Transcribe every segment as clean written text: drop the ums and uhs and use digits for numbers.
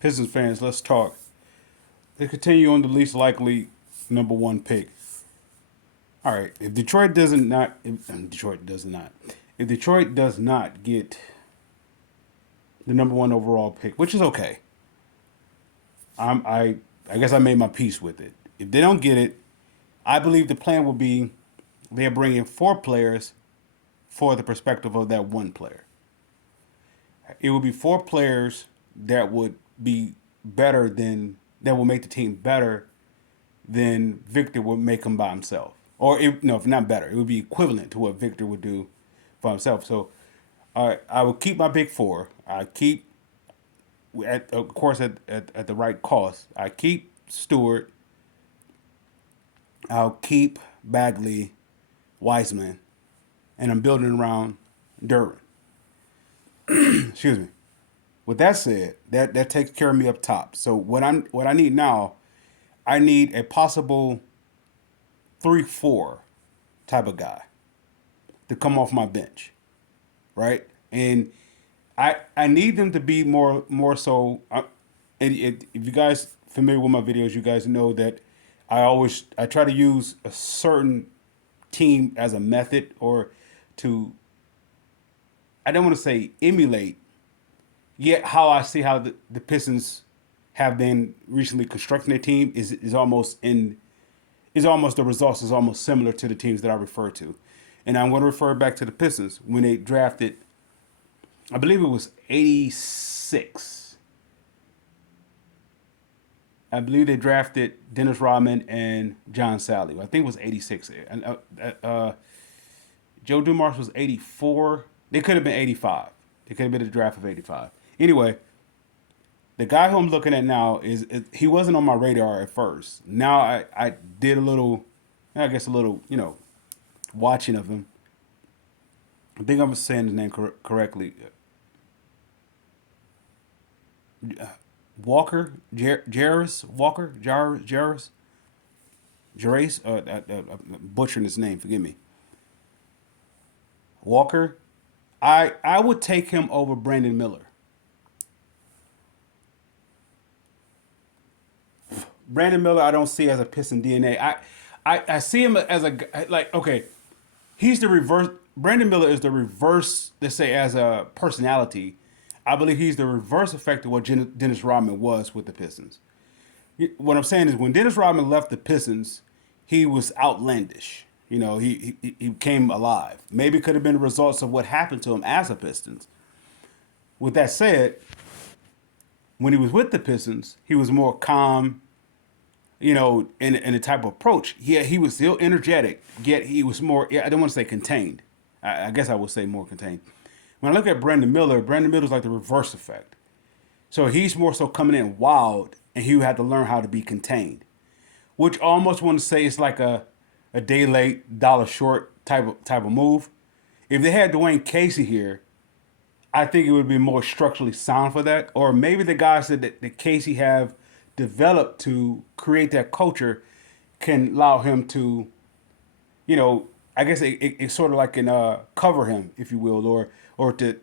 Pistons fans, let's talk. They continue on the least likely number one pick. All right, if Detroit doesn't not, if Detroit does not, if Detroit does not get the number one overall pick, which is okay, I guess I made my peace with it. If they don't get it, I believe the plan will be they're bringing four players for the perspective of that one player. It would be four players that would be better than that will make the team better than Victor would make him by himself. Or no, if not better, it would be equivalent to what Victor would do for himself. So, I would keep my big four. I keep, of course, at the right cost. I keep Stewart. I'll keep Bagley, Wiseman, and I'm building around Duran. Excuse me. With that said, that takes care of me up top. So what I need now, I need a possible 3-4 type of guy to come off my bench, right? And I need them to be more so. If you guys familiar with my videos, you guys know that I try to use a certain team as a method or to I don't want to say emulate yet how I see how the Pistons have been recently constructing their team is almost the results is almost similar to the teams that I refer to. And I'm going to refer back to the Pistons when they drafted, I believe it was 86. I believe they drafted Dennis Rodman and John Sally. I think it was 86. And Joe Dumars was 84. They could have been 85. They could have been a draft of 85. Anyway, the guy who I'm looking at now he wasn't on my radar at first. Now I did a little, I guess a little, watching of him. I think I'm saying his name correctly. Walker, Jarris Walker, Jarris, butchering his name. Forgive me. Walker. I would take him over Brandon Miller. Brandon Miller, I don't see as a Piston DNA. I see him as okay, he's the reverse. Brandon Miller is the reverse. Let's say as a personality, I believe he's the reverse effect of what Dennis Rodman was with the Pistons. What I'm saying is when Dennis Rodman left the Pistons, he was outlandish. He came alive. Maybe it could have been the results of what happened to him as a Pistons. With that said, when he was with the Pistons, he was more calm, in a type of approach. Yeah, he was still energetic, yet he was more, I don't want to say contained. I guess I would say more contained. When I look at Brandon Miller's like the reverse effect. So he's more so coming in wild, and he had to learn how to be contained, which I almost want to say it's like a day late, dollar short type of move. If they had Dwayne Casey here, I think it would be more structurally sound for that. Or maybe the guys that Casey have developed to create that culture can allow him to, I guess it sort of like can cover him, if you will, or to,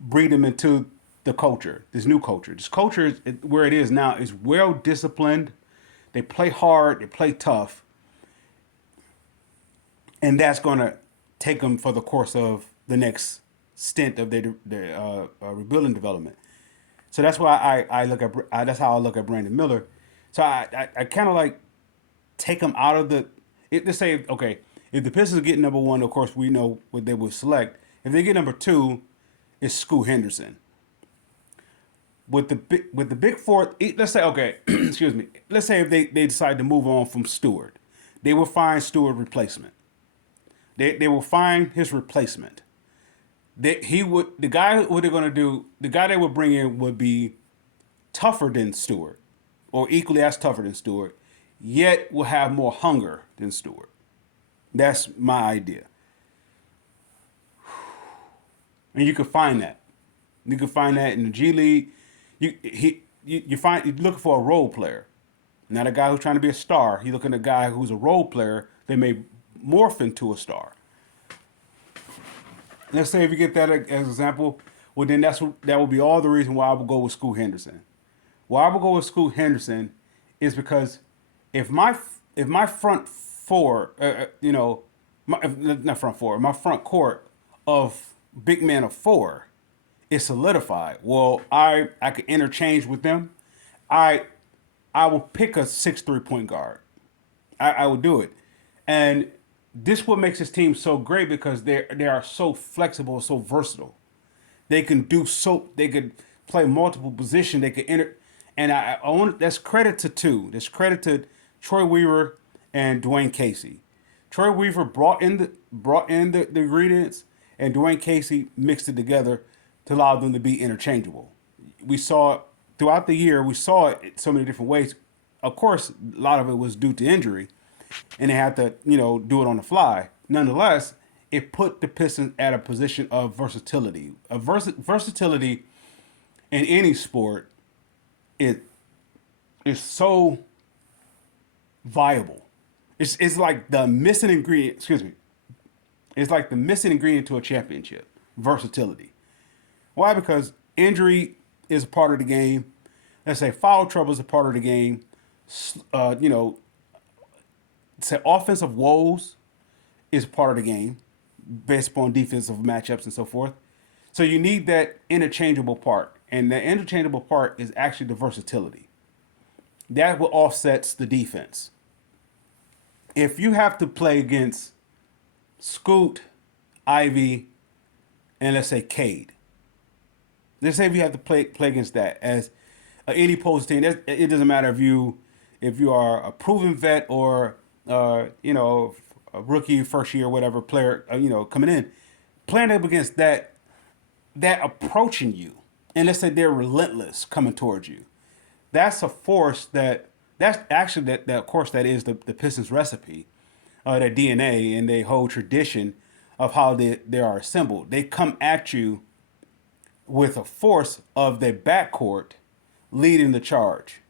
breed him into the culture, this new culture. This culture, where it is now, is well disciplined. They play hard, they play tough, and that's going to take them for the course of the next stint of their rebuilding development. So that's why I look at that's how I look at Brandon Miller. So I kind of like take him out of the. Let's say okay, if the Pistons get number one, of course we know what they would select. If they get number two, it's Scoot Henderson. With the big four, let's say okay, excuse me. Let's say if they decide to move on from Stewart, they will find Stewart replacement. They will find his replacement. The guy what they're gonna do the guy they would bring in would be tougher than Stewart, or equally as tougher than Stewart, yet will have more hunger than Stewart. That's my idea, and you can find that. You can find that in the G League. You're looking for a role player, not a guy who's trying to be a star. You're looking at a guy who's a role player that may morph into a star. Let's say if you get that as an example, well then that would be all the reason why I would go with Scoot Henderson. Why I would go with Scoot Henderson is because if my front four, not front four, my front court of big men of four is solidified. Well, I could interchange with them. I I will pick a 6'3" point guard. I will do it, and this what makes this team so great because they are so flexible, so versatile. They could play multiple positions. They could enter, and I want that's credit to two. That's credit to Troy Weaver and Dwayne Casey. Troy Weaver brought in the ingredients, and Dwayne Casey mixed it together to allow them to be interchangeable. We saw it throughout the year. We saw it so many different ways. Of course, a lot of it was due to injury, and they had to do it on the fly. Nonetheless, it put the Pistons at a position of versatility. Versatility in any sport is so viable. It's like the missing ingredient. Excuse me. It's like the missing ingredient to a championship. Versatility. Why? Because injury is a part of the game. Let's say foul trouble is a part of the game. Uh, you know, say offensive woes is part of the game based upon defensive matchups and so forth. So you need that interchangeable part. And the interchangeable part is actually the versatility. That what offsets the defense. If you have to play against Scoot, Ivy, and let's say Cade, let's say if you have to play against that as any opposing team, it doesn't matter if you are a proven vet or a rookie first year whatever player coming in, playing up against that approaching you, and let's say they're relentless coming towards you. That's a force that's actually that of course that is the Pistons recipe, their DNA and their whole tradition of how they are assembled. They come at you with a force of their backcourt leading the charge,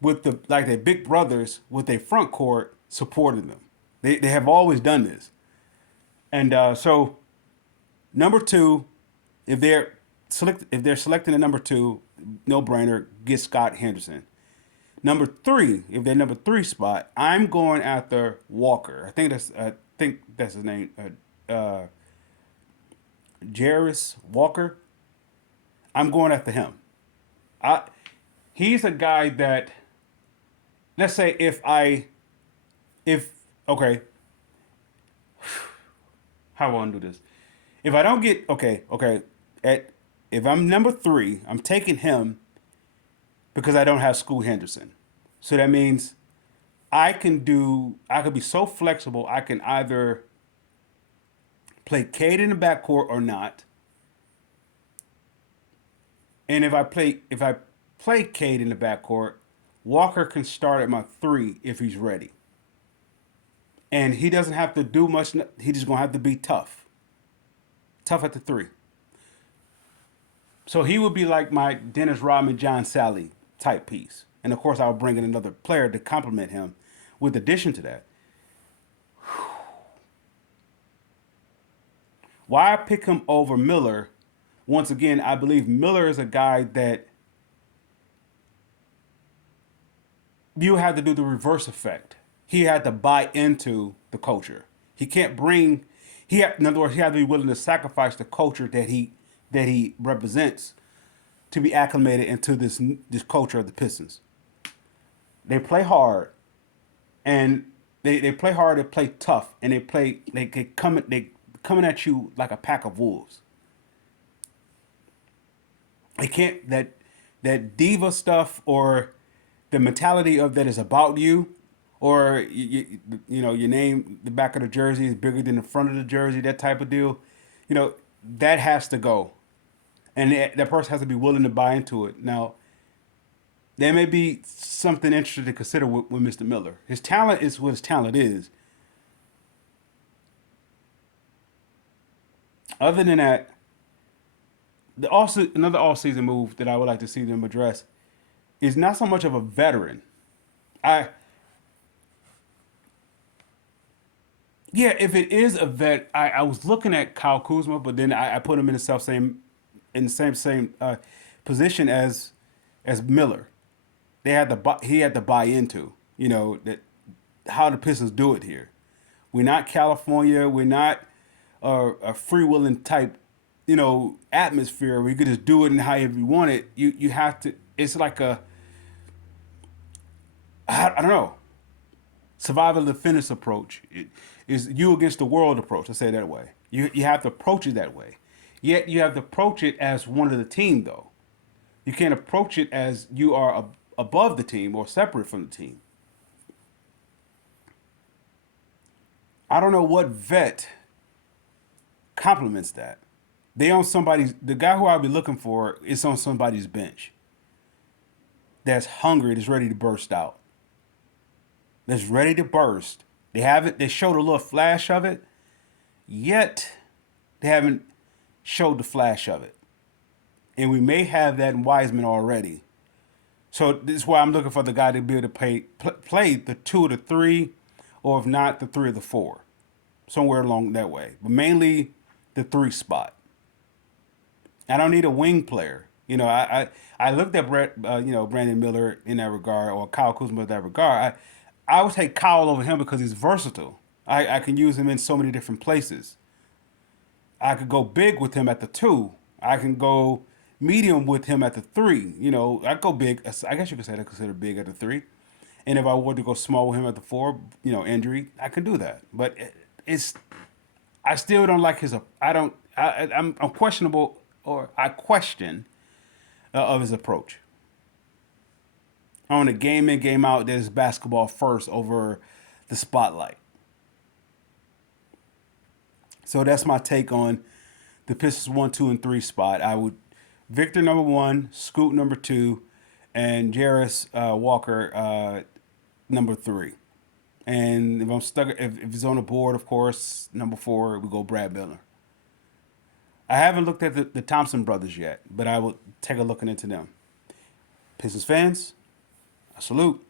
with the like their big brothers with their front court supporting them. They have always done this, and so number two, if they're selecting a number two, no brainer, get Scott Henderson. Number three, if they're number three spot, I'm going after Walker. I think that's his name, Jarris Walker. I'm going after him. I He's a guy that, let's say if okay, how do I do this? If I don't get at if I'm number three, I'm taking him because I don't have School Henderson. So that means I could be so flexible. I can either play Cade in the backcourt or not. And if I play Cade in the backcourt, Walker can start at my three if he's ready. And he doesn't have to do much. He just gonna have to be tough, tough at the three. So he would be like my Dennis Rodman, John Sally type piece. And of course, I'll bring in another player to complement him. With addition to that, why I pick him over Miller? Once again, I believe Miller is a guy that you had to do the reverse effect. He had to buy into the culture. He can't bring. In other words, he had to be willing to sacrifice the culture that he represents to be acclimated into this culture of the Pistons. They play hard, and they play hard. They play tough, and they coming at you like a pack of wolves. They can't that diva stuff or the mentality of that is about you, or your name, the back of the jersey is bigger than the front of the jersey, that type of deal. That has to go, and that person has to be willing to buy into it. Now, there may be something interesting to consider with Mr. Miller. His talent is what his talent is. Other than that, another all-season move that I would like to see them address is not so much of a veteran. I Yeah, if it is a vet, I was looking at Kyle Kuzma, but then I put him in the same position as as Miller. He had to buy into, that how the Pistons do it here. We're not California. We're not a free willing type, atmosphere where you could just do it and however you want it. You have to. It's like I don't know, survival of the fittest approach. It is you against the world approach. I say it that way. You have to approach it that way. Yet you have to approach it as one of the team though. You can't approach it as you are above the team or separate from the team. I don't know what vet complements that. The guy who I'll be looking for is on somebody's bench that's hungry, that's ready to burst out, that's ready to burst. They showed a little flash of it, yet they haven't showed the flash of it. And we may have that in Wiseman already. So this is why I'm looking for the guy to be able to play the 2 or the 3, or if not, the 3 or the 4. Somewhere along that way. But mainly the 3 spot. I don't need a wing player. I looked at Brandon Miller in that regard, or Kyle Kuzma in that regard. I would take Kyle over him because he's versatile. I can use him in so many different places. I could go big with him at the 2. I can go medium with him at the 3. I go big. I guess you could say I consider big at the 3. And if I were to go small with him at the 4, injury, I can do that. But it's I still don't like his. I don't. I'm questionable, or I question of his approach. On a game in, game out, there's basketball first over the spotlight. So that's my take on the Pistons 1, 2, and 3 spot. I would Victor number 1, Scoot number 2, and Jarris Walker number 3. And if I'm stuck, if it's on the board, of course, number 4, we go Brad Miller. I haven't looked at the Thompson brothers yet, but I will take a look into them. Pistons fans, I salute.